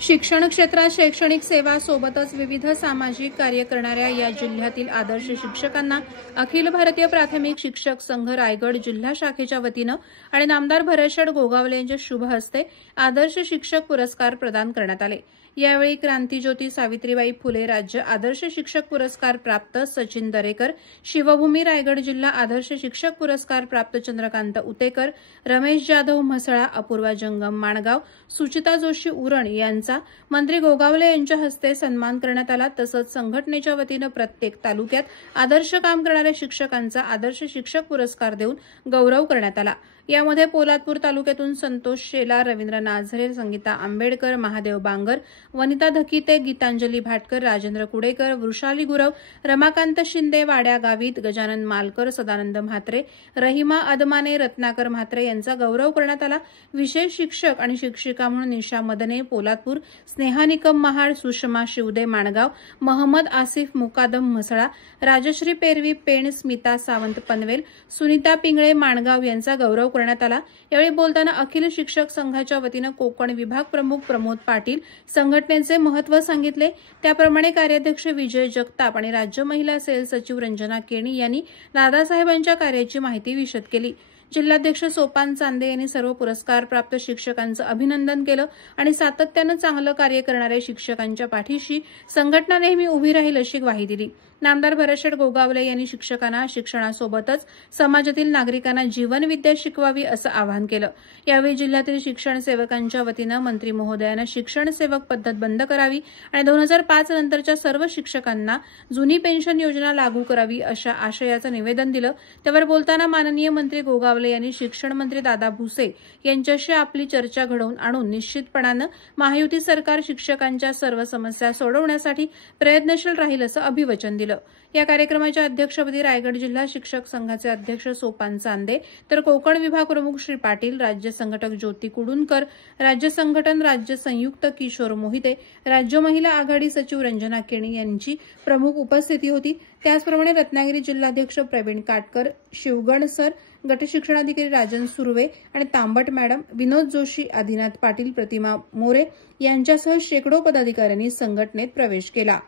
शिक्षण क्षेत्रात शैक्षणिक सेवा सोबतच विविध सामाजिक कार्य करणाऱ्या या जिल्ह्यातील आदर्श शिक्षकांना अखिल भारतीय प्राथमिक शिक्षक संघ रायगड जिल्हा शाखेच्या वतीनं आणि नामदार भरतशेठ गोगावले यांच्या शुभ हस्ते आदर्श शिक्षक पुरस्कार प्रदान करण्यात आले। यावेळी क्रांतिज्योती सावित्रीबाई फुले राज्य आदर्श शिक्षक पुरस्कार प्राप्त सचिन दरेकर, शिवभूमी रायगड जिल्हा आदर्श शिक्षक पुरस्कार प्राप्त चंद्रकांत उतेकर, रमेश जाधव म्हसळा, अपूर्वा जंगम माणगाव, सुचिता जोशी उरण यांचा मंत्री गोगावले यांच्या हस्ते सन्मान करण्यात आला। तसंच संघटनेच्या वतीनं प्रत्येक तालुक्यात आदर्श काम करणाऱ्या शिक्षकांचा आदर्श शिक्षक पुरस्कार देऊन गौरव करण्यात आला। यामध्ये पोलादपूर तालुक्यातून संतोष शेलार, रवींद्र नाझरे, संगीता आंबेडकर, महादेव बांगर, वनिता धकीते, गीतांजली भाटकर, राजेंद्र कुडेकर, वृषाली गुरव, रमाकांत शिंदे, वाड्या गावित, गजानन मालकर, सदानंद म्हात्रे, रहिमा अदमाने, रत्नाकर म्हात्रे यांचा गौरव करण्यात आला। विशेष शिक्षक आणि शिक्षिका म्हणून निशा मदने पोलादपूर, स्नेहा निकम महाड, सुषमा शिवदे माणगाव, महम्मद आसिफ मुकादम म्हसळा, राजश्री पेरवी पेण, स्मिता सावंत पनवेल, सुनीता पिंगळे माणगाव यांचा गौरव करण्यात आला। यावेळी बोलताना अखिल शिक्षक संघाच्या वतीनं कोकण विभाग प्रमुख प्रमोद पाटील संघटनेचे महत्त्व सांगितले। त्याप्रमाणे कार्याध्यक्ष विजय जगताप आणि राज्य महिला सेल सचिव रंजना केणी यांनी दादासाहेबांच्या कार्याची माहिती विशद केली। जिल्हाध्यक्ष सोपान चांदे यांनी सर्व पुरस्कार प्राप्त शिक्षकांचं अभिनंदन केलं आणि सातत्यानं चांगलं कार्य करणाऱ्या शिक्षकांच्या पाठीशी संघटना नेहमी उभी राहील अशी ग्वाही दिली। नामदार भरतशेठ गोगावले यांनी शिक्षकांना शिक्षणासोबतच समाजातील नागरिकांना जीवनविद्या शिकवावी असं आवाहन केलं। यावेळी जिल्ह्यातील शिक्षण सेवकांच्या वतीनं मंत्री महोदयांना शिक्षण सेवक पद्धत बंद करावी आणि 2005 नंतरच्या सर्व शिक्षकांना जुनी पेन्शन योजना लागू करावी अशा आशयाचं निवेदन दिलं। त्यावर बोलताना माननीय मंत्री गोगावले यांनी शिक्षण मंत्री दादा भुसे यांच्याशी आपली चर्चा घडवून आणून निश्चितपणानं महायुती सरकार शिक्षकांच्या सर्व समस्या सोडवण्यासाठी प्रयत्नशील राहील असं अभिवचन दिलं। या कार्यक्रमाच्या अध्यक्षपदी रायगड जिल्हा शिक्षक संघाचे अध्यक्ष सोपान चांदे, तर कोकण विभाग प्रमुख श्री पाटील, राज्य संघटक ज्योती कुडूनकर, राज्य संघटन राज्य संयुक्त किशोर मोहिते, राज्य महिला आघाडी सचिव रंजना केणी यांची प्रमुख उपस्थिती होती। त्याचप्रमाणे रत्नागिरी जिल्हाध्यक्ष प्रवीण काटकर, शिवगण सर, गट शिक्षणाधिकारी राजन सुर्वे आणि तांबट मॅडम, विनोद जोशी, आदिनाथ पाटील, प्रतिमा मोरे यांच्यासह शेकडो पदाधिकाऱ्यांनी संघटनेत प्रवेश केला।